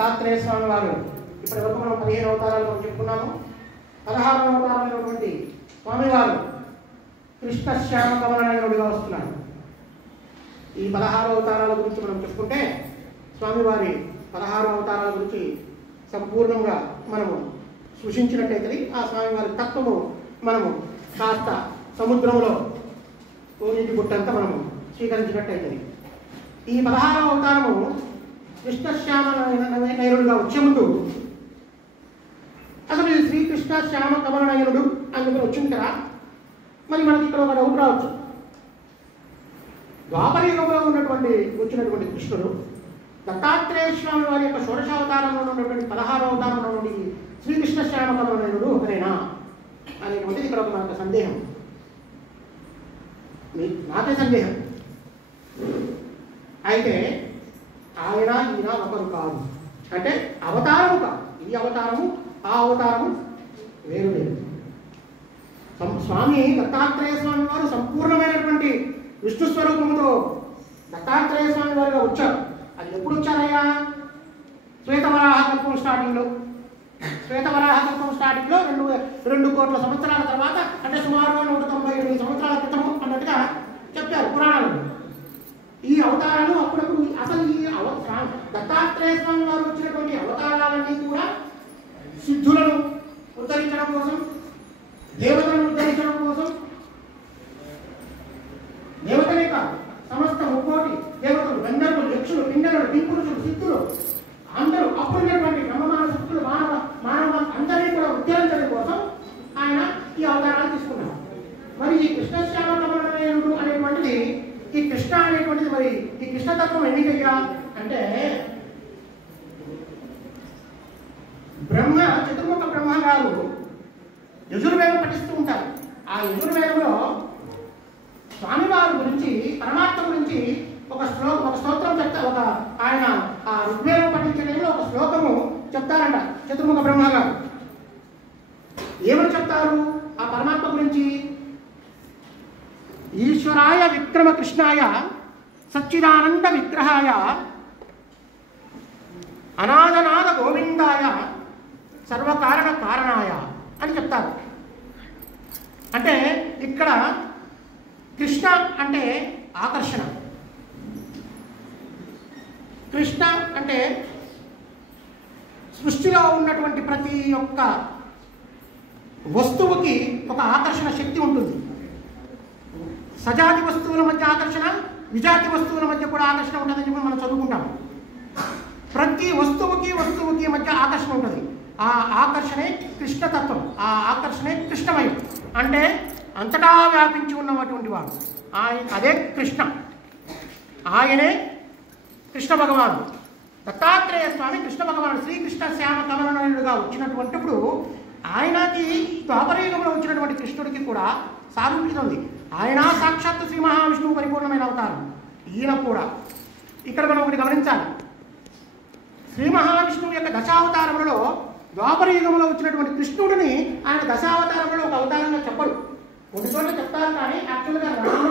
దత్తాత్రేయ స్వామి వారు ఇప్పటి వరకు మనం 15 అవతారాలు మనం చెప్పుకున్నాము. 16వ అవతారమైనటువంటి స్వామివారు కృష్ణ శ్యామ కమలనయనుడిగా వస్తున్నారు. ఈ 16 అవతారాల గురించి మనం చెప్పుకుంటే స్వామివారి 16 అవతారాల గురించి సంపూర్ణంగా మనము సృష్టించినట్టయితే ఆ స్వామివారి తత్వము మనము కాస్త సముద్రంలో నీటి గుట్టంతా మనము స్వీకరించినట్టయితే ఈ 16వ అవతారము కృష్ణశ్యామ నయనుడుగా వచ్చే ముందు అసలు ఇది శ్రీకృష్ణ శ్యామ కమల నయనుడు అందుకని వచ్చింది కదా. మరి మనకి ఇక్కడ ఒక డౌట్ రావచ్చు, ద్వాపర యుగంలో వచ్చినటువంటి కృష్ణుడు దత్తాత్రేయ స్వామి వారి యొక్క షోడశావతారంలో ఉన్నటువంటి 16వ అవతారంలో నుండి శ్రీకృష్ణ శ్యామ కమల నయనుడు ఒకరేనా అనేటువంటిది ఇక్కడ ఒక మనకు సందేహం, నాకే సందేహం. అయితే ఆయన ఈయన ఒకరు కాదు, అంటే అవతారము కాదు. ఈ అవతారము ఆ అవతారము వేరు వేరు. స్వామి దత్తాత్రేయ స్వామి వారు సంపూర్ణమైనటువంటి విష్ణు స్వరూపంతో దత్తాత్రేయ స్వామి వారిగా వచ్చారు. అది ఎప్పుడు వచ్చారయ్యా? శ్వేతవరాహకల్పం స్టార్టింగ్లో. శ్వేతవరాహకల్పం స్టార్టింగ్లో 2 కోట్ల సంవత్సరాల తర్వాత, అంటే సుమారుగా 198 సంవత్సరాల క్రితము అన్నట్టుగా చెప్పారు పురాణాలు. ఈ అవతారాలు అప్పుడప్పుడు అసలు ఈ దత్తాత్రేయ స్వామి వారు వచ్చినటువంటి అవతారాలన్నీ కూడా సిద్ధులను ఉద్ధరించడం కోసం, దేవతలను ఉద్ధరించడం కోసం, దేవతనే కాదు సమస్త 3 దేవతలు, గంధర్వులు, యక్షులు, కిన్నెరులు, దిక్పురుషులు, సిద్ధులు అందరూ అప్పుడున్నటువంటి బ్రహ్మమాన శక్తులు మానవ అందరినీ కూడా ఉద్ధరించడం కోసం ఆయన ఈ అవతారాలు తీసుకున్నారు. మరి ఈ కృష్ణశ్యామ కమలనయనుడు అనేటువంటిది, ఈ కృష్ణ అనేటువంటిది, మరి ఈ కృష్ణతత్వం ఎన్నికయ్యా అంటే చతుర్ముఖ బ్రహ్మ గారు యజుర్వేదం పఠిస్తూ ఉంటారు. ఆ యజుర్వేదంలో స్వామివారి గురించి, పరమాత్మ గురించి ఒక స్తోత్రం చెప్తారు. ఆయన ఆ ఋగ్వేదం పఠించడంలో ఒక శ్లోకము చెప్తారంట చతుర్ముఖ బ్రహ్మ గారు. ఏమని చెప్తారు ఆ పరమాత్మ గురించి? ఈశ్వరాయ విక్రమ కృష్ణాయ సచ్చిదానంద విగ్రహాయ అనాదనాద గోవిందాయ సర్వకారణ కారణాయ అని చెప్తారు. అంటే ఇక్కడ కృష్ణ అంటే ఆకర్షణ, కృష్ణ అంటే సృష్టిలో ఉన్నటువంటి ప్రతి ఒక్క వస్తువుకి ఒక ఆకర్షణ శక్తి ఉంటుంది. సజాతి వస్తువుల మధ్య ఆకర్షణ, విజాతి వస్తువుల మధ్య కూడా ఆకర్షణ ఉంటుందని చెప్పి మనం చదువుకుంటాం. ప్రతి వస్తువుకి మధ్య ఆకర్షణ ఉంటుంది. ఆ ఆకర్షణే కృష్ణతత్వం, ఆ ఆకర్షణే కృష్ణమయం. అంటే అంతటా వ్యాపించి ఉన్నటువంటి వాడు అదే కృష్ణ, ఆయనే కృష్ణ భగవానుడు. దత్తాత్రేయ స్వామి కృష్ణ భగవానుడు శ్రీకృష్ణ శ్యామ కమలనయనుడుగా వచ్చినటువంటిప్పుడు ఆయనకి ద్వాపరయుగంలో వచ్చినటువంటి కృష్ణుడికి కూడా సారూప్యత ఉంది. ఆయన సాక్షాత్తు శ్రీ మహావిష్ణువు పరిపూర్ణమైన అవతారం. ఈయన కూడా ఇక్కడ మనం ఒకటి గమనించాలి. శ్రీ మహావిష్ణువు యొక్క దశావతారములలో ద్వాపర యుగంలో వచ్చినటువంటి కృష్ణుడిని ఆయన దశావతారంలో ఒక అవతారంగా చెప్పరు. కొన్ని చోట్ల చెప్తారు, కానీ యాక్చువల్గా రామ,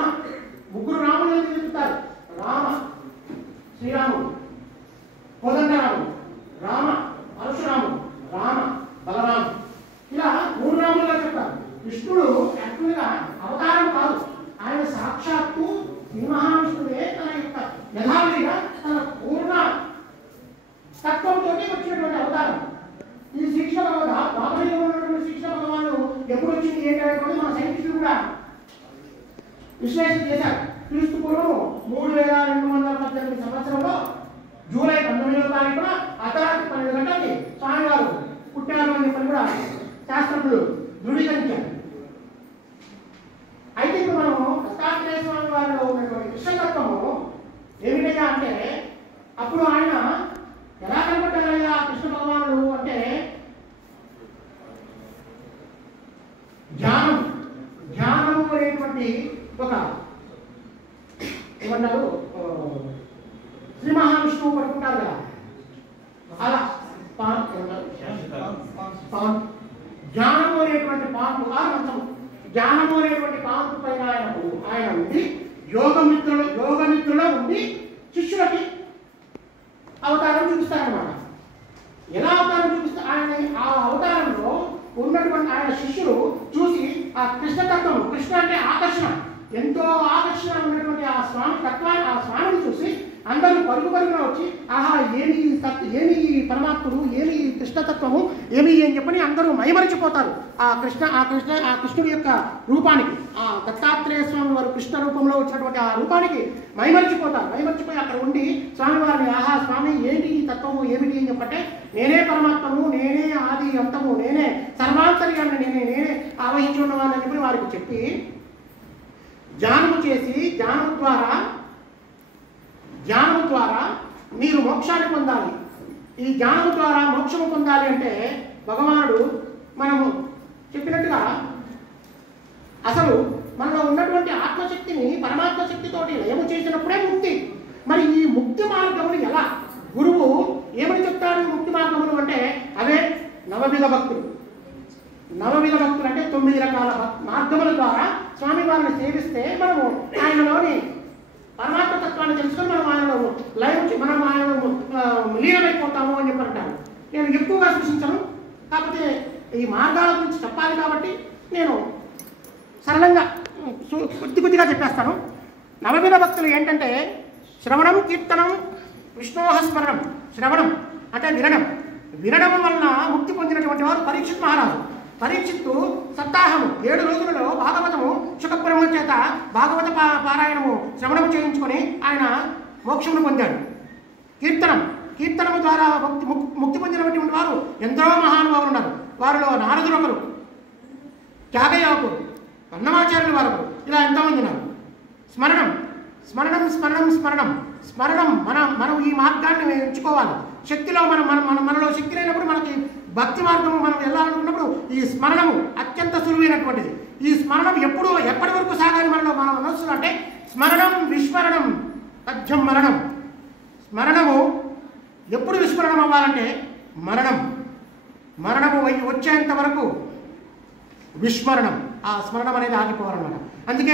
3 రాములను చెప్తారు. రామ శ్రీరాముడు, కోదండరాముడు, రామ పరశురాముడు, రామ బలరాముడు, ఇలా 3 రాములుగా చెప్తారు. కృష్ణుడు యాక్చువల్గా అవతారం కాదు, ఆయన సాక్షాత్తు శ్రీ మహావిష్ణువే తన యొక్క యథావిధిగా తన పూర్ణ తత్వంతో వచ్చినటువంటి అవతారం. ఈ శ్రీకృష్ణ ద్వాపరయుగంలో ఉన్నటువంటి శ్రీకృష్ణ భగవానుడు ఎప్పుడు వచ్చింది ఏంటనేటువంటి మన సైంటిస్టులు కూడా విశ్లేషణ చేశారు. క్రీస్తు పూర్వం 3218 సంవత్సరంలో జూలై 19వ తారీఖున అర్ధరాత్రి 12 గంటలకి స్వామివారు పుట్టారు అని చెప్పని కూడా శాస్త్రజ్ఞులు ధృవీకరించారు. అయితే ఇప్పుడు మనము దత్తాత్రేయ స్వామి వారిలో ఉన్నటువంటి కృష్ణతత్వము ఏమిటయ్యా అంటే, అప్పుడు ఆయన ఎలా కనపడ్డారయ్యా కృష్ణ భగవానుడు అంటే, ధ్యానము అనేటువంటి ఒక ఏమన్నారు, శ్రీ మహావిష్ణువు పడుకుంటారు కదా, అలా ధ్యానము అనేటువంటి పాంపు ఆ మంచము, ధ్యానము అనేటువంటి పాంపు పైన ఆయన ఉండి యోగ నిద్రలో ఉండి శిష్యులకి అవతారం చూపిస్తారన్నమాట. ఉన్నటువంటి ఆయన శిష్యులు చూసి ఆ కృష్ణతత్వం, కృష్ణ అంటే ఆకర్షణ, ఎంతో ఆకర్షణ ఉన్నటువంటి ఆ స్వామి తత్వాన్ని, ఆ స్వామిని చూసి అందరూ పరుగుపరుగున వచ్చి ఆహా ఏమి ఏమి ఈ పరమాత్ముడు, ఏమి ఈ కృష్ణతత్వము, ఏమి అని చెప్పని అందరూ మైమరిచిపోతారు ఆ కృష్ణుడి యొక్క రూపానికి. ఆ దత్తాత్రేయ స్వామి వారు కృష్ణ రూపంలో వచ్చినటువంటి ఆ రూపానికి మైమరిచిపోతారు. మైమరిచిపోయి అక్కడ ఉండి స్వామివారిని ఆహా స్వామి ఏంటి ఈ తత్వము ఏమిటి అని చెప్పంటే నేనే పరమాత్మము, నేనే ఆది అంతము, నేనే సర్వాంతర్యాన్ని, నేనే ఆవహించి ఉన్నవాడిని అని చెప్పి వారికి చెప్పి ధ్యానము చేసి ధ్యానము ద్వారా మీరు మోక్షాన్ని పొందాలి. ఈ ధ్యానము ద్వారా మోక్షము పొందాలి అంటే భగవానుడు మనము చెప్పినట్టుగా అసలు మనలో ఉన్నటువంటి ఆత్మశక్తిని పరమాత్మ శక్తితోటి లయము చేసినప్పుడే ముక్తి. మరి ఈ ముక్తి మార్గములు ఎలా? గురువు ఏమని చెప్తాడు ముక్తి మార్గములు అంటే అవే నవవిధ భక్తులు. నవవిధ భక్తులు అంటే 9 రకాల మార్గముల ద్వారా స్వామి వారిని సేవిస్తే మనము ఆయనలోని పరమాత్మ తత్వాన్ని తెలుసుకొని మనం ఆయనలో మనం ఆయనలో లీనమైపోతాము అని చెప్పంటారు. నేను ఎక్కువగా సూచించను, కాకపోతే ఈ మార్గాల గురించి చెప్పాలి కాబట్టి నేను సరళంగా కొద్దిగా చెప్పేస్తాను. నవవిధ భక్తులు ఏంటంటే శ్రవణం, కీర్తనం, విష్ణోహ స్మరణం. శ్రవణం అంటే వినడం వలన ముక్తి పొందినటువంటి వారు పరీక్షిత్ మహారాజు. పరీక్షిత్తు సప్తాహము 7 రోజులలో భాగవతము శుకబ్రహ్మ చేత భాగవత పారాయణము శ్రవణము చేయించుకొని ఆయన మోక్షమును పొందాడు. కీర్తనము ద్వారా ముక్తి పొందినటువంటి వారు ఎంతో మహానుభావులు ఉన్నారు. వారిలో నారదుడు ఒకరు, త్యాగయ్య ఒకరు, అన్నమాచార్యులు వారు, ఇలా ఎంతోమంది ఉన్నారు. స్మరణం మనం ఈ మార్గాన్ని ఎంచుకోవాలి. శక్తిలో మనలో శక్తి లేనప్పుడు మనకి భక్తి మార్గము మనం వెళ్ళాలనుకున్నప్పుడు ఈ స్మరణము అత్యంత సులువైనటువంటిది. ఈ స్మరణం ఎప్పటి వరకు సాగాలి మన మనస్సులో అంటే స్మరణం విస్మరణం తథ్యం మరణం. స్మరణము ఎప్పుడు విస్మరణం అవ్వాలంటే మరణము వచ్చేంత వరకు విస్మరణం, ఆ స్మరణం అనేది ఆగిపోవాలన్నమాట. అందుకే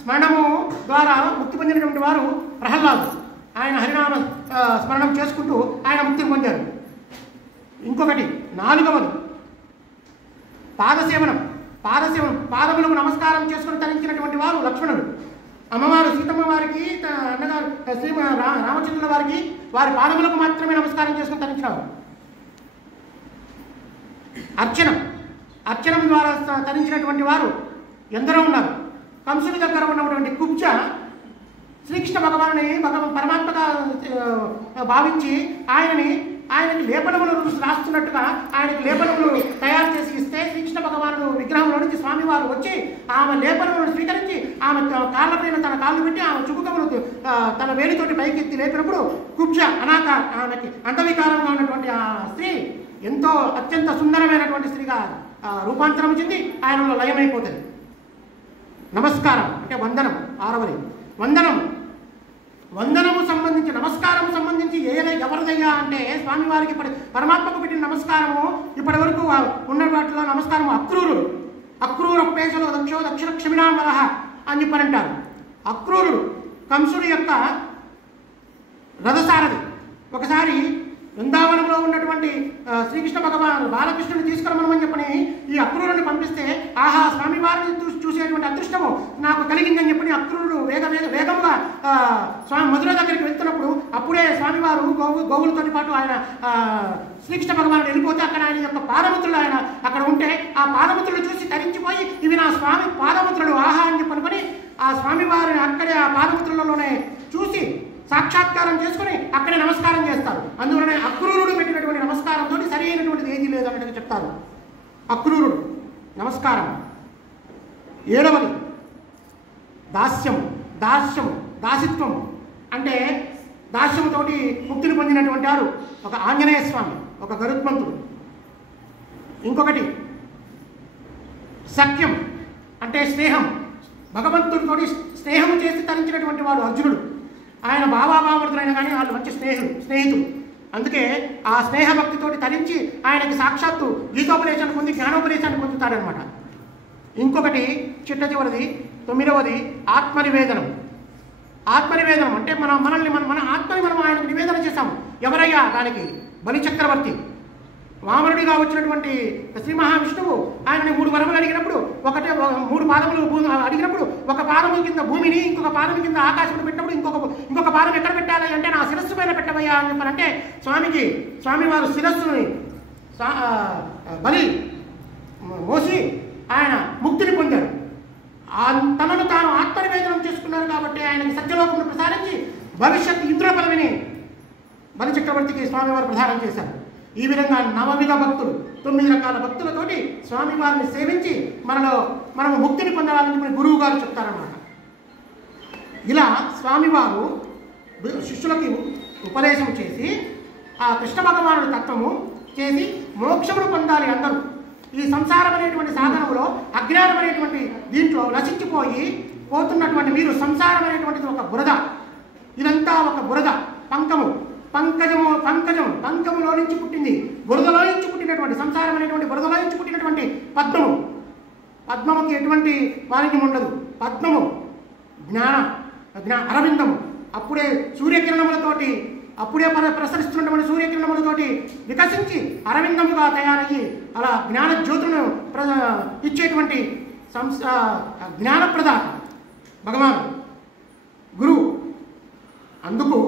స్మరణము ద్వారా ముక్తి పొందినటువంటి వారు ప్రహ్లాదు, ఆయన హరినామ స్మరణం చేసుకుంటూ ఆయన ముక్తిని పొందారు. ఇంకొకటి 4వది పాదసేవనం. పాదములకు నమస్కారం చేసుకుని తరించినటువంటి వారు లక్ష్మణుడు. అమ్మవారు సీతమ్మ వారికి, అన్నగారు శ్రీ రామచంద్రుల వారికి వారి పాదములకు మాత్రమే నమస్కారం చేసుకుని తరించినారు. అర్చనం ద్వారా తరించినటువంటి వారు ఎందరో ఉన్నారు. కంసుడి దగ్గర ఉన్నటువంటి కుబ్జ శ్రీకృష్ణ భగవానుని పరమాత్మగా భావించి ఆయనకి లేపనములు రాస్తున్నట్టుగా ఆయనకి లేపనములు తయారు చేసి ఇస్తే శ్రీకృష్ణ భగవానుడు విగ్రహంలో నుంచి స్వామివారు వచ్చి ఆమె లేపనములను స్వీకరించి ఆమె కాళ్ళ పైన తన కాళ్ళు పెట్టి ఆమె చుక్కుకములు తన వేలితోటి పైకెత్తి లేపినప్పుడు కుబ్జ ఆమెకి అంతవికారంగా ఉన్నటువంటి ఆ స్త్రీ ఎంతో అత్యంత సుందరమైనటువంటి స్త్రీగా రూపాంతరం చెంది ఆయనలో లయమైపోతుంది. నమస్కారం అంటే వందనం. 6వది వందనము సంబంధించి నమస్కారము సంబంధించి ఎవరిదయ్యా అంటే స్వామివారికి పరమాత్మకు పెట్టిన నమస్కారము ఇప్పటి వరకు ఉన్న వాటిలో నమస్కారము అక్రూర పేజలో దక్షిణ క్షమిణామరహ అని చెప్పారంటారు. అక్రూరుడు కంసుడి యొక్క రథసారథి. ఒకసారి వృందావనంలో ఉన్నటువంటి శ్రీకృష్ణ భగవాను బాలకృష్ణుని తీసుకురమని చెప్పని ఈ అక్రూరుని పంపిస్తే ఆహా స్వామివారిని చూసేటువంటి అదృష్టము నాకు కలిగిందని చెప్పని అక్రూరుడు వేగంగా స్వామి మధుర దగ్గరికి వెళ్తున్నప్పుడు అప్పుడే స్వామివారు గోవులతో పాటు ఆయన శ్రీకృష్ణ భగవానుడు వెళ్ళిపోతే అక్కడ ఆయన యొక్క పాదముద్రలు ఆయన అక్కడ ఉంటే ఆ పాదముద్రలు చూసి తరించిపోయి ఇవి నా స్వామి పాదముద్రలు ఆహా అని చెప్పనుకొని ఆ స్వామివారిని అక్కడే ఆ పాదముద్రలలోనే చూసి సాక్షాత్కారం చేసుకుని అక్కడే నమస్కారం చేస్తారు. అందువలనే అక్రూరుడు పెట్టినటువంటి నమస్కారంతో సరి అయినటువంటిది ఏదీ లేదన్నట్టుగా చెప్తారు. అక్రూరుడు నమస్కారం. 7వది దాసిత్వం అంటే దాస్యముతోటి ముక్తిని పొందినటువంటి వారు ఒక ఆంజనేయ స్వామి, ఒక గరుత్మంతుడు. ఇంకొకటి సఖ్యం అంటే స్నేహం, భగవంతుడితోటి స్నేహం చేసి తరించినటువంటి వాడు అర్జునుడు. ఆయన బాబాబామృతులైన కానీ వాళ్ళు మంచి స్నేహితులు. అందుకే ఆ స్నేహభక్తితోటి తరించి ఆయనకి సాక్షాత్తు గీతోపదేశాన్ని పొంది జ్ఞానోపదేశాన్ని పొందుతాడనమాట. ఇంకొకటి చిట్ట చివరిది 9వది ఆత్మనివేదనం అంటే మన ఆత్మని మనం ఆయనకు నివేదన చేశాము. ఎవరయ్యా దానికి? బలిచక్రవర్తి. వామనుడిగా వచ్చినటువంటి శ్రీ మహావిష్ణువు ఆయనని 3 వరములు అడిగినప్పుడు 3 పాదములు అడిగినప్పుడు ఒక పాదము కింద భూమిని, ఇంకొక పాదం కింద ఆకాశం పెట్టినప్పుడు ఇంకొక పాదం ఎక్కడ పెట్టాలి అంటే నా శిరస్సు పైన పెట్టవయ్యా అని చెప్పారంటే స్వామివారు శిరస్సుని బలి మోసి ఆయన ముక్తిని పొందారు. తనను తాను ఆత్మనివేదనం చేసుకున్నారు కాబట్టి ఆయనకి సత్యలోకమును ప్రసాదించి భవిష్యత్ ఇంద్ర పదవిని బలి చక్రవర్తికి స్వామివారు ప్రదానం చేశారు. ఈ విధంగా 9 విధ భక్తులు 9 రకాల భక్తులతోటి స్వామివారిని సేవించి మనము ముక్తిని పొందాలని గురువు గారు చెప్తారన్నమాట. ఇలా స్వామివారు శిష్యులకి ఉపదేశం చేసి ఆ కృష్ణ భగవానుడి తత్వము చేసి మోక్షమును పొందాలి అందరూ. ఈ సంసారం అనేటువంటి సాధనములో అజ్ఞానం అనేటువంటి దీంట్లో నశించిపోయి పోతున్నటువంటి మీరు సంసారం అనేటువంటిది ఒక బురద, ఇదంతా ఒక బురద, పంకములో నుంచి పుట్టింది, బురదలో నుంచి పుట్టినటువంటి సంసారం అనేటువంటి బురదలో నుంచి పుట్టినటువంటి పద్మముకి ఎటువంటి మాలిన్యం ఉండదు. పద్మము అరవిందము అప్పుడే సూర్యకిరణములతోటి ప్రసరిస్తున్నటువంటి సూర్యకిరణములతోటి వికసించి అరవిందముగా తయారయ్యి అలా జ్ఞానజ్యోతులను ఇచ్చేటువంటి జ్ఞానప్రదాత భగవానుడు గురువు. అందుకు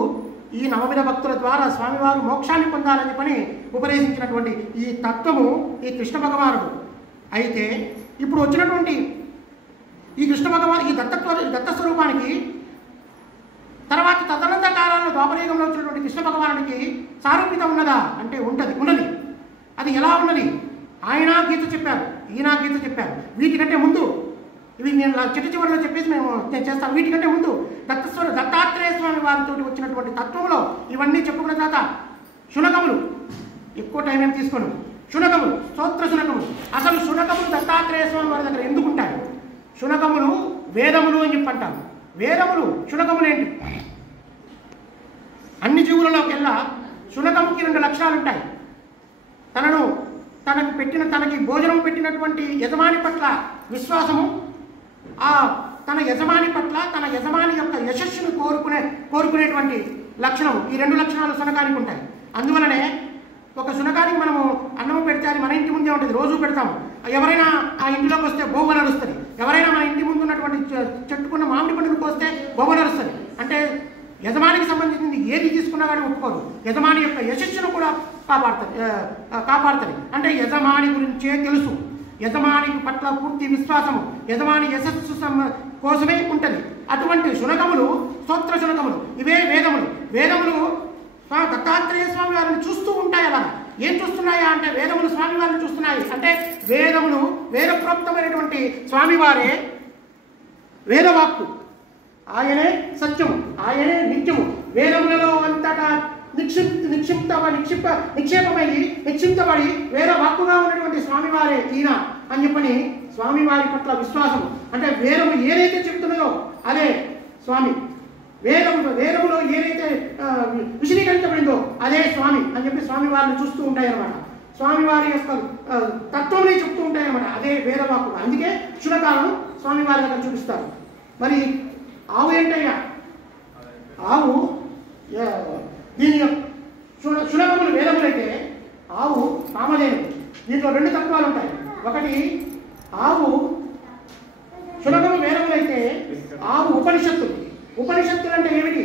ఈ 9 విధ భక్తుల ద్వారా స్వామివారు మోక్షాన్ని పొందాలని పని ఉపదేశించినటువంటి ఈ తత్వము ఈ కృష్ణ భగవానుడు. అయితే ఇప్పుడు వచ్చినటువంటి ఈ కృష్ణ భగవాన్ ఈ దత్తస్వరూపానికి తర్వాత తదనంతర కాలంలో ద్వాపరయుగంలో వచ్చినటువంటి కృష్ణ భగవానుడికి సారూప్యత ఉన్నదా అంటే ఉన్నది. అది ఎలా ఉన్నది? ఆయన గీత చెప్పారు, ఈయన గీత చెప్పారు. వీటికంటే ముందు ఇవి నేను చివరిలో చెప్పేసి నేను చేస్తాను. వీటికంటే ముందు దత్తాత్రేయ స్వామి వారితో వచ్చినటువంటి తత్వంలో ఇవన్నీ చెప్పుకున్న తర్వాత శునకములు, ఎక్కువ టైం ఏం తీసుకోను, శునకములు, స్తోత్ర శునకములు. అసలు శునకములు దత్తాత్రేయ స్వామి వారి దగ్గర ఎందుకు ఉంటాయి? శునకములు వేదములు అని చెప్పి అంటారు. వేదములు శునకములు ఏంటి? అన్ని జీవులలోకెల్లా శునకముకి 2 లక్షణాలు ఉంటాయి. తనకి భోజనం పెట్టినటువంటి యజమాని పట్ల విశ్వాసము, తన యజమాని పట్ల తన యజమాని యొక్క యశస్సును కోరుకునేటువంటి లక్షణం. ఈ 2 లక్షణాలు శునకానికి ఉంటాయి. అందువలనే ఒక శునకానికి మనము అన్నం పెడితే అది మన ఇంటి ముందే ఉంటుంది, రోజు పెడతాము. ఎవరైనా ఆ ఇంటిలోకి వస్తే బొవ్వ నడుస్తుంది. ఎవరైనా మన ఇంటి ముందు ఉన్నటువంటి చెట్టుకున్న మామిడి పండును కోస్తే బొవ్వ నడుస్తుంది. అంటే యజమానికి సంబంధించింది ఏది తీసుకున్నా కానీ ఒప్పుకోదు. యజమాని యొక్క యశస్సును కూడా కాపాడుతుంది. అంటే యజమాని గురించే తెలుసు, యజమాని పట్ల పూర్తి విశ్వాసము, యజమాని యశస్సు కోసమే ఉంటుంది. అటువంటి శునకములు, స్తోత్ర శునకములు, ఇవే వేదములు దత్తాత్రేయ స్వామి వారిని చూస్తూ ఉంటాయి. అలా ఏం చూస్తున్నాయా అంటే వేదములు స్వామి వారిని చూస్తున్నాయి. అంటే వేదప్రోక్తమైనటువంటి స్వామివారే వేదవాక్కు, ఆయనే సత్యము, ఆయనే నిత్యము. వేదములలో అంతటా నిక్షిప్తపడి వేదవాక్కుగా ఉన్నటువంటి స్వామివారే ఈయన అని చెప్పని స్వామివారి పట్ల విశ్వాసం. అంటే వేదము ఏదైతే చెప్తున్నదో అదే స్వామి, వేదములో ఏదైతే విశదీకరించబడిందో అదే స్వామి అని చెప్పి స్వామివారిని చూస్తూ ఉంటాయి అన్నమాట. స్వామివారి యొక్క తత్వంని చెప్తూ ఉంటాయి అన్నమాట. అదే వేదవాక్కులు. అందుకే శునకాలను స్వామివారి దగ్గర చూపిస్తారు. మరి ఆవు ఏంటయ్యా? ఆవు దీని శునకములు వేదములైతే ఆవు కామధేను. దీంట్లో 2 తత్వాలు ఉంటాయి. ఒకటి ఆవు శునకము వేదములైతే ఆవు ఉపనిషత్తులు అంటే ఏమిటి?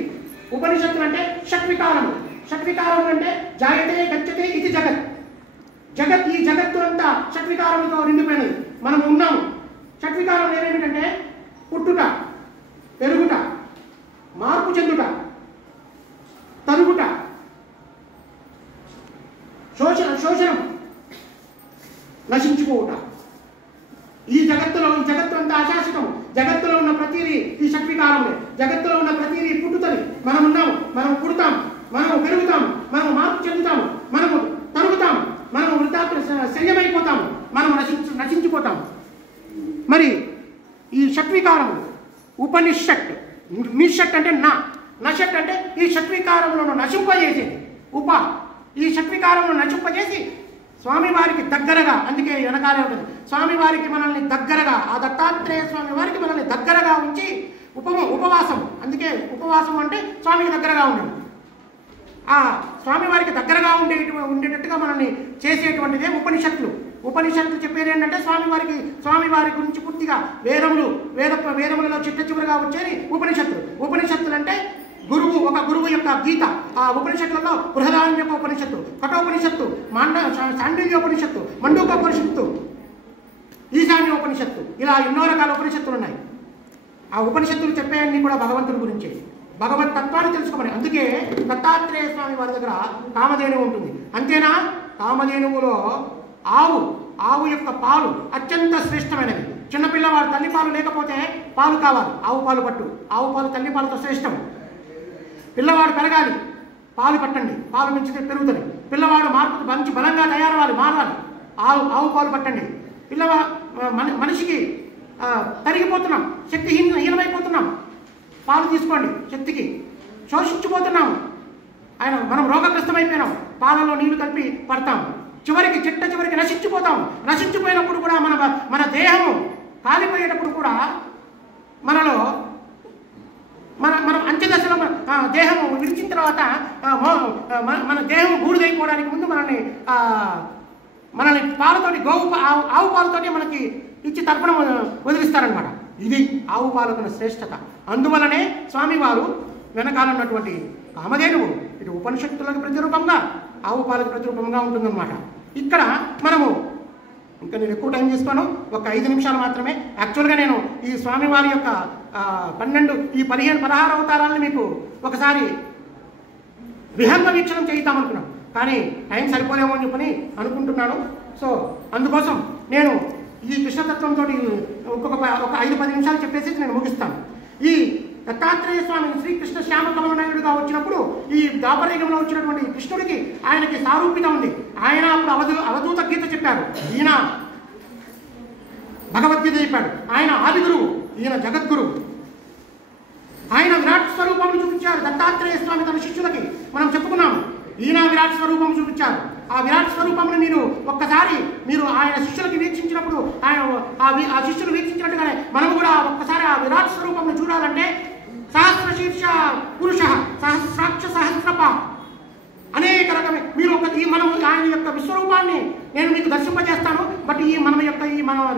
ఉపనిషత్తులు అంటే షట్వికారము. షట్వికారము అంటే జాయతే గచ్చతే ఇది జగత్. ఈ జగత్తు అంతా షట్వికారముతో నిండిపోయినది. మనం ఉన్నాము. షట్వికారం ఏమేమిటంటే పుట్టుట, పెరుగుట, మార్పు చెందుట, తరుగుట, శోషణం, నశించుకోవుట. ఈ జగత్తు అంతా అశాశ్వతం. జగత్తులో ఉన్న ప్రతిదీ ఈ షట్వికారములే. జగత్తులో ఉన్న ప్రతిదీ పుట్టుతుంది. మనం ఉన్నాము, మనం పుడతాం, మనము పెరుగుతాము, మనము మార్పు చెందుతాము, మనము తరుగుతాము, మనము శల్యమైపోతాము, మనము నశించిపోతాము. మరి ఈ షట్వికారములు ఉపనిషత్, నిషత్ అంటే నషత్ అంటే ఈ షట్వికారములను నశింపజేసేది. ఈ షట్వికారములను నశింపజేసి స్వామివారికి దగ్గరగా, అందుకే వెనకాలే ఉంటుంది, స్వామివారికి మనల్ని దగ్గరగా, ఆ దత్తాత్రేయ స్వామి వారికి మనల్ని దగ్గరగా ఉంచి ఉపవాసం. అందుకే ఉపవాసం అంటే స్వామికి దగ్గరగా ఉండడం. ఆ స్వామివారికి దగ్గరగా ఉండేటట్టుగా మనల్ని చేసేటువంటిదే ఉపనిషత్తులు. ఉపనిషత్తులు చెప్పేది ఏంటంటే స్వామివారి గురించి పూర్తిగా వేదములలో చివరిగా వచ్చేది ఉపనిషత్తులు. ఉపనిషత్తులు అంటే ఒక గురువు యొక్క గీత. ఆ ఉపనిషత్తులలో బృహదారణ్యక ఉపనిషత్తు, కఠోపనిషత్తు, శాండిల్యోపనిషత్తు, మండూకోపనిషత్తు, ఈశాన్యోపనిషత్తు, ఇలా ఎన్నో రకాల ఉపనిషత్తులు ఉన్నాయి. ఆ ఉపనిషత్తులు చెప్పేవన్నీ కూడా భగవంతుడి గురించి, భగవత్ తత్వాన్ని తెలుసుకోమని. అందుకే దత్తాత్రేయ స్వామి వారి దగ్గర కామధేనువు ఉంటుంది. అంతేనా? కామధేనువులో ఆవు యొక్క పాలు అత్యంత శ్రేష్టమైనవి. చిన్నపిల్లవాడు తల్లిపాలు లేకపోతే పాలు కావాలి, ఆవు పాలు పట్టు. ఆవు పాలు తల్లిపాలతో శ్రేష్టం. పిల్లవాడు పెరగాలి, పాలు పట్టండి, పాలు పెంచితే పెరుగుతుంది. పిల్లవాడు మంచి బలంగా మారాలి, ఆవు పాలు పట్టండి. మనిషికి తరిగిపోతున్నాం, శక్తిహీనమైపోతున్నాం, పాలు తీసుకోండి. శక్తికి శోషించిపోతున్నాము, మనం రోగగ్రస్తమైపోయినాం, పాలలో నీళ్లు కలిపి పడతాం, చివరికి నశించిపోతాం. నశించిపోయినప్పుడు కూడా మన దేహము కాలిపోయేటప్పుడు కూడా మనలో మనం అంత్యదశలో దేహము విడిచిన తర్వాత మన దేహం బూడిదైపోవడానికి ముందు మనల్ని పాలతోటి ఆవు పాలతోటి మనకి ఇచ్చి తర్పణం వదిలిస్తారనమాట. ఇది ఆవు పాలకున్న శ్రేష్టత. అందువలనే స్వామివారు వెనకాలన్నటువంటి కామధేనువు ఇటు ఉపనిషత్తులకు ప్రతిరూపంగా, ఆవు పాలకు ప్రతిరూపంగా ఉంటుందన్నమాట. ఇక్కడ మనము నేను ఎక్కువ టైం తీసుకోను, ఒక 5 నిమిషాలు మాత్రమే. యాక్చువల్గా నేను ఈ స్వామివారి యొక్క 16 అవతారాలను మీకు ఒకసారి విహంగ వీక్షణం చేయిద్దామనుకున్నాను, కానీ టైం సరిపోలేమో అని చెప్పని అనుకుంటున్నాను. సో అందుకోసం నేను ఈ కృష్ణతత్వంతో ఒక 5-10 నిమిషాలు చెప్పేసి నేను ముగిస్తాను. ఈ దత్తాత్రేయ స్వామిని శ్రీకృష్ణ శ్యామకమలనాయుడుగా వచ్చినప్పుడు ఈ ద్వాపరయుగంలో వచ్చినటువంటి కృష్ణుడికి ఆయనకి సారూప్యత ఉంది. ఆయన అప్పుడు అవధూత గీత చెప్పారు, ఈయన భగవద్గీత చెప్పాడు. ఆయన ఆది గురువు, ఈయన జగద్గురువు. ఆయన విరాట్ స్వరూపం చూపించారు దత్తాత్రేయ స్వామి తన శిష్యులకి. మనం చెప్పుకున్నాము, ఈయన విరాట్ స్వరూపం చూపించారు. ఆ విరాట్ స్వరూపంలో ఒక్కసారి ఆయన శిష్యులకి వీక్షించినప్పుడు ఆ శిష్యులు వీక్షించినట్టుగానే మనం కూడా ఒక్కసారి ఆ విరాట్ స్వరూపంను చూడాలంటే సహస్ర శీర్ష పురుష సహస్రాక్ష సహస్రప అనేక రకమైన మనం ఆయన యొక్క విశ్వరూపాన్ని నేను మీకు దర్శింపజేస్తాను. బట్ మన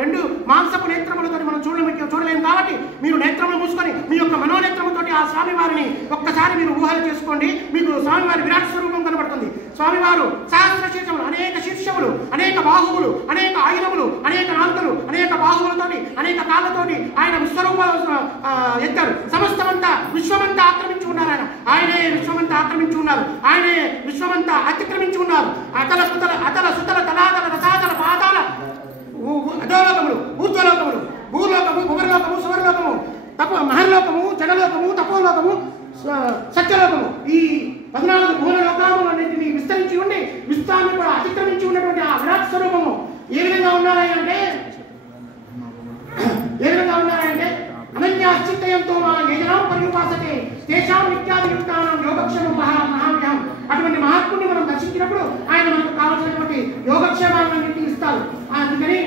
2 మాంసపు నేత్రములతో మనం చూడలేము కాబట్టి మీరు నేత్రములు మూసుకొని మీ యొక్క మనోనేత్రముతో ఆ స్వామివారిని ఒక్కసారి మీరు ఊహలు చేసుకోండి. మీకు స్వామివారి విరాట్ స్వరూపం కనబడుతుంది. స్వామివారు సహస్ర శీర్షములు, అనేక శీర్షములు, అనేక బాహువులు, అనేక ఆయుధములు, అనేక నాలుకలు, అనేక బాహువులతోటి, అనేక కాళ్ళతోటి ఆయన విశ్వరూపాలు ఎత్తారు. సమస్తమంతా విశ్వమంతా ఆక్రమించి ఉన్నారు. ఆయనే విశ్వమంతా ఆక్రమించి ఉన్నారు. ఆయనే విశ్వమంతా అతిక్రమించి ఉన్నారు. అతల సుతల తలాతల రసాతల పాతాల అధోలోకములు, ఊర్ధ్వలోకములు, భూలోకము, భువర్లోకము, సువర్లోకము, మహర్లోకము, జనలోకము, తపోలోకము, సత్యలోకము, ఈ 14 భూల లోకాలన్నింటినీ విస్తరించి ఉండి విశ్వాన్ని కూడా అతిక్రమించి ఉన్నటువంటి ఆ విరాట్ స్వరూపము ఏ విధంగా ఉన్నారంటే అనన్యాశ్చిత్తయంతో యజనాం పర్యుపాసతే తేషాం నిత్యాదియుక్తానాం యోగక్షేమం మహావ్యాహం. అటువంటి మహాత్ముని మనం దర్శించినప్పుడు ఆయన మనకు కావాల్సినటువంటి యోగక్షేమాలన్నింటినీ ఇస్తారు. అందుకని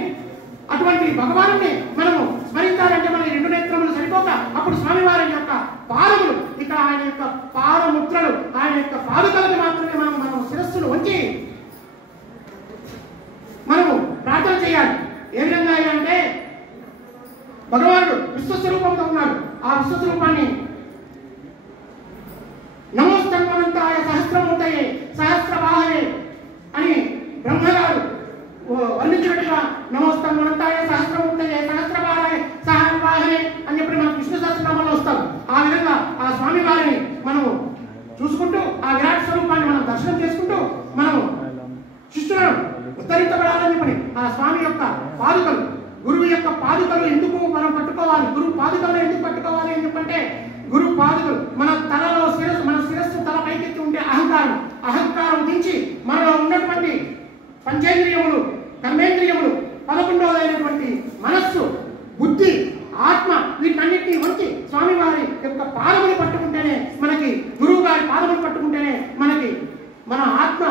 అటువంటి భగవానుని మనము స్మరించాలంటే మన 2 నేత్రములు సరిపోక అప్పుడు స్వామివారి యొక్క పాదములు, ఇక్కడ ఆయన యొక్క పాదముద్రలు, ఆయన యొక్క పాదుకలకు మాత్రమే మనం శిరస్సును వంచి మనము ప్రార్థన చేయాలి. ఏ విధంగా అంటే భగవానుడు విశ్వస్వరూపంతో ఉన్నాడు. ఆ విశ్వస్వరూపాన్ని నమోస్తన్మంతాయ సహస్రమూర్తయే సహస్రవాహనే అని బ్రహ్మగారు వర్ణించినట్టుగా నమోస్తన్మంతాయ సహస్రమూర్తయే సహస్రవాహనే సహస్రవాహనే అని చెప్పి మనకు విష్ణు సహస్రనామాలు వస్తారు. ఆ విధంగా ఆ స్వామి వారిని మనము చూసుకుంటూ ఆ విరాట్ స్వరూపాన్ని మనం దర్శనం చేసుకుంటూ మనము శిష్యులను ఉత్తరించబడాలని చెప్పని ఆ స్వామి యొక్క పాదుకలు, గురువు యొక్క పాదుకలు ఎందుకు మనం పట్టుకోవాలి, గురువు పాదుకలు ఎందుకు పట్టుకోవాలి అని చెప్పంటే గురువు పాదుకలు మన శిరస్సు తల పైకెత్తి ఉంటే అహంకారం దించి మనలో ఉన్నటువంటి పంచేంద్రియములు, కర్మేంద్రియములు, 11వదైనటువంటి మనస్సు, బుద్ధి, ఆత్మ వీటన్నిటిని వంచి స్వామివారి యొక్క పాదములు పట్టుకుంటేనే మనకి, గురువు గారి పాదములు పట్టుకుంటేనే మనకి మన ఆత్మ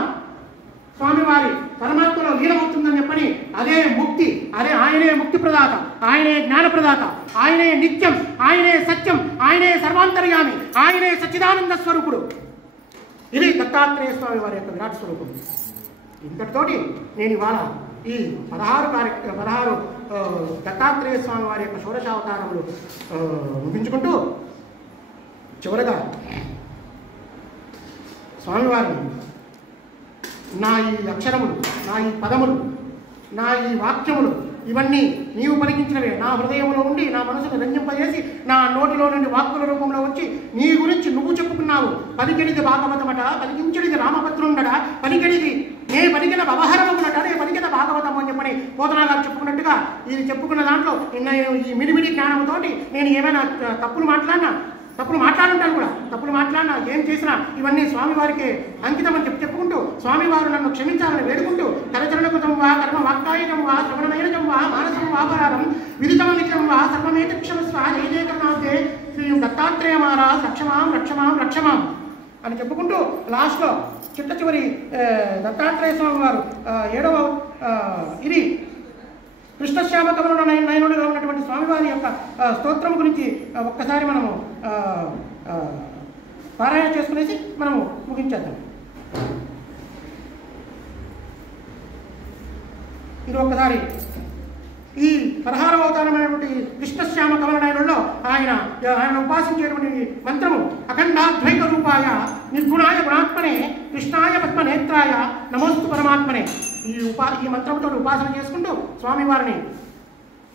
స్వామివారి పరమాత్మలో లీనమవుతుందని చెప్పని అదే ముక్తి, ఆయనే ముక్తి ప్రదాత, ఆయనే జ్ఞాన ప్రదాత, ఆయనే నిత్యం, ఆయనే సత్యం, ఆయనే సర్వాంతర్యామి, ఆయనే సచ్చిదానంద స్వరూపుడు. ఇది దత్తాత్రేయ స్వామి వారి యొక్క విరాట్ స్వరూపం. ఇంతటితోటి నేను ఇవాళ ఈ 16 దత్తాత్రేయ స్వామి వారి యొక్క షోడశావతారములు ముగించుకుంటూ చివరగా స్వామివారిని నా ఈ అక్షరములు, నా ఈ పదములు, నా ఈ వాక్యములు ఇవన్నీ నీవు పలికించినవే, నా హృదయంలో ఉండి నా మనసును రంజింపజేసి నా నోటిలో నుండి వాక్కుల రూపంలో వచ్చి నీ గురించి నువ్వు చెప్పుకున్నావు. పలికెడిది భాగవతమట, పలికించడిది రామభద్రుండట, పలికెడిది నే పలికిన వ్యవహారమునట, నే పలికిన భాగవతము అని చెప్పని పోతనా గారు చెప్పుకున్నట్టుగా ఇది చెప్పుకున్న దాంట్లో ఈ మిడిమిడి జ్ఞానంతోటి నేను ఏమైనా తప్పులు మాట్లాడుంటాను కూడా, తప్పులు మాట్లాడినా ఏం చేసినా ఇవన్నీ స్వామివారికి అంకితం అని చెప్పుకుంటూ స్వామివారు నన్ను క్షమించాలని వేడుకుంటూ కరచరణకృతం వా కర్మ వాక్కాయకం వా శ్రవణనయనం వా మానసం వాపరారం విదితమనిత్యం వా సర్వమేతక్షమస్వ ఏకనాథే శ్రీ దత్తాత్రేయ మహారాజ్ రక్షమాం రక్షమాం రక్షమాం అని చెప్పుకుంటూ లాస్ట్లో చిట్ట చివరి దత్తాత్రేయ స్వామి వారు 7వ ఇది కృష్ణశ్యామ కమల నయనుడుగా ఉన్నటువంటి స్వామివారి యొక్క స్తోత్రం గురించి ఒక్కసారి మనము పారాయణ చేసుకునేసి మనము ముగించేద్దాం. ఇది ఒక్కసారి ఈ 16వ అవతారమైనటువంటి కృష్ణశ్యామ కమల నయనుల్లో ఆయన ఉపాసించేటువంటి మంత్రము అఖండాద్వైత రూపాయ నిర్గుణాయ గుణాత్మనే కృష్ణాయ పద్మనేత్రాయ నమోస్తు పరమాత్మనే ఈ మంత్రంతో ఉపాసన చేసుకుంటూ స్వామివారిని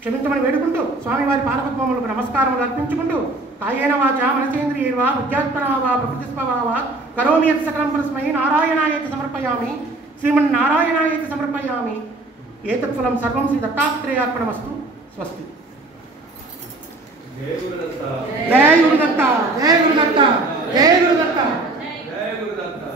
క్షమించమని వేడుకుంటూ స్వామివారి పాదపద్మములకు నమస్కారములు అర్పించుకుంటూ కాయేన వాచ మనసేంద్రియైర్వా బుద్ధ్యాత్మనా వా ప్రకృతిస్వభావా వా కరోమి యత్ సకలం పరస్మై నారాయణాయేతి సమర్పయామి శ్రీమన్నారాయణాయేతి సమర్పయామి ఏతత్ ఫలం సర్వం శ్రీ దత్తాత్రేయార్పణమస్తు. స్వస్తి. జయ గురుదత్త, జయ గురుదత్త, జయ గురుదత్త, జయ గురుదత్త.